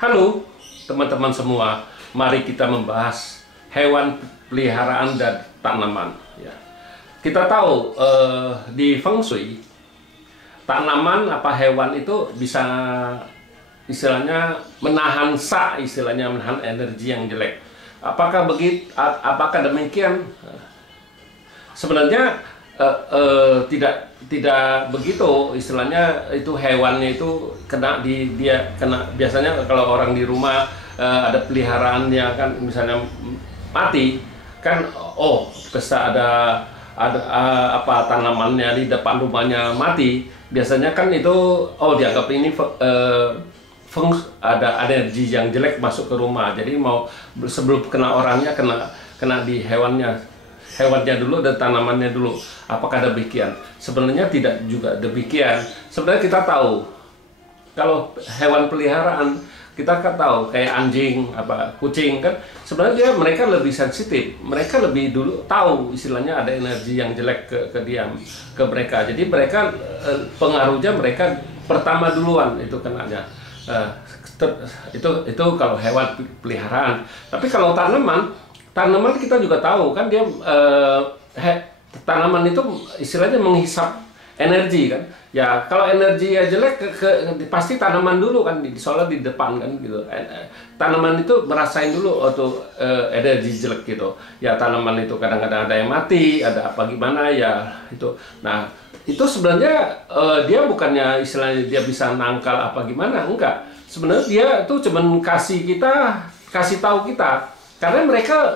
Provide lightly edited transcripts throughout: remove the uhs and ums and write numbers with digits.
Halo teman-teman semua, mari kita membahas hewan peliharaan dan tanaman. Ya. Kita tahu di Feng Shui, tanaman apa hewan itu bisa istilahnya menahan istilahnya menahan energi yang jelek. Apakah begitu? Apakah demikian? Sebenarnya tidak begitu, istilahnya itu hewannya itu dia kena biasanya kalau orang di rumah ada peliharaannya kan misalnya mati kan, bisa ada apa tanamannya di depan rumahnya mati, biasanya kan itu dianggap ini ada energi yang jelek masuk ke rumah, jadi mau sebelum kena orangnya kena di hewannya dulu dan tanamannya dulu. Apakah demikian? Sebenarnya tidak juga demikian. Sebenarnya kita tahu kalau hewan peliharaan, kita kan tahu kayak anjing, kucing kan, sebenarnya mereka lebih sensitif, mereka lebih dulu tahu istilahnya ada energi yang jelek ke mereka. Jadi mereka pengaruhnya mereka pertama duluan itu kenanya. Itu kalau hewan peliharaan. Tapi kalau tanaman kita juga tahu kan dia tanaman itu istilahnya menghisap energi kan. Ya kalau energi ya jelek pasti tanaman dulu kan, soalnya di depan kan gitu. Tanaman itu merasain dulu energi jelek gitu. Ya tanaman itu kadang-kadang ada yang mati, ada apa gimana ya itu. Nah itu sebenarnya dia bukannya istilahnya dia bisa nangkal apa gimana, enggak. Sebenarnya dia tuh cuman kasih tahu kita. Karena mereka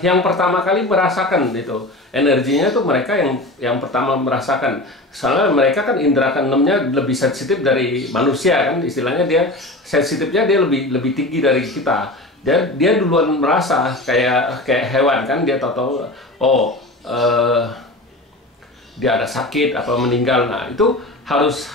yang pertama kali merasakan itu energinya tuh mereka yang pertama merasakan. Soalnya mereka kan indera keenamnya lebih sensitif dari manusia kan, istilahnya dia sensitifnya dia lebih tinggi dari kita. Dia duluan merasa kayak hewan kan, dia tahu dia ada sakit apa meninggal. Nah itu harus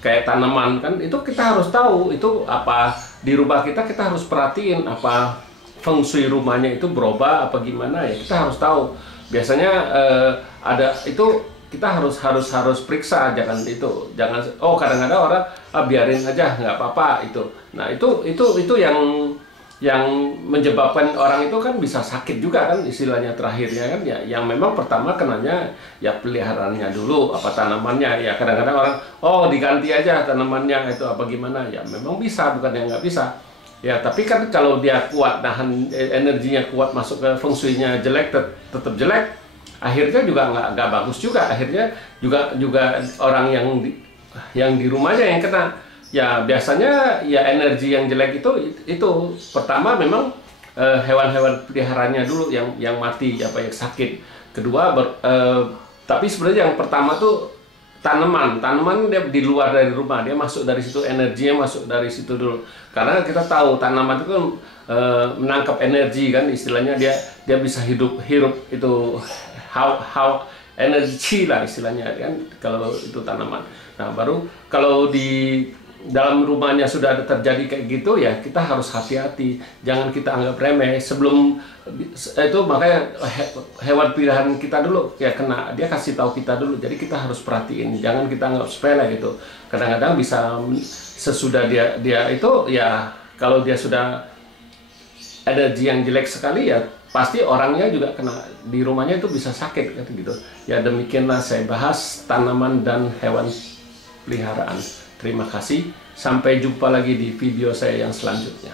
kayak tanaman kan, itu kita harus tahu itu apa di rumah kita harus perhatiin apa Feng Shui rumahnya itu berubah apa gimana ya, kita harus tahu. Biasanya ada itu kita harus periksa, jangan kadang-kadang orang biarin aja nggak apa-apa itu. Nah itu yang menyebabkan orang itu kan bisa sakit juga kan, istilahnya terakhirnya kan ya, yang memang pertama kenanya ya peliharaannya dulu apa tanamannya. Ya kadang-kadang orang diganti aja tanamannya itu apa gimana ya, memang bisa, bukan yang nggak bisa. Ya, tapi kan kalau dia kuat, nahan energinya kuat, masuk ke feng shui-nya jelek, tetap jelek, akhirnya juga nggak bagus juga. Akhirnya juga orang yang di rumahnya yang kena. Ya, biasanya ya energi yang jelek itu pertama memang hewan-hewan peliharaannya dulu yang mati, apa yang sakit. Kedua, tapi sebenarnya yang pertama tuh tanaman dia di luar dari rumah, dia masuk dari situ, energinya masuk dari situ dulu. Karena kita tahu tanaman itu kan menangkap energi kan, istilahnya dia bisa hirup itu how energi lah istilahnya kan kalau itu tanaman. Nah baru kalau di dalam rumahnya sudah ada terjadi kayak gitu ya, kita harus hati-hati, jangan kita anggap remeh. Sebelum itu makanya hewan pilihan kita dulu ya kena, dia kasih tahu kita dulu, jadi kita harus perhatiin, jangan kita anggap sepele gitu. Kadang-kadang bisa sesudah dia itu ya, kalau dia sudah energi yang jelek sekali ya pasti orangnya juga kena, di rumahnya itu bisa sakit gitu. Ya demikianlah saya bahas tanaman dan hewan peliharaan. Terima kasih, sampai jumpa lagi di video saya yang selanjutnya.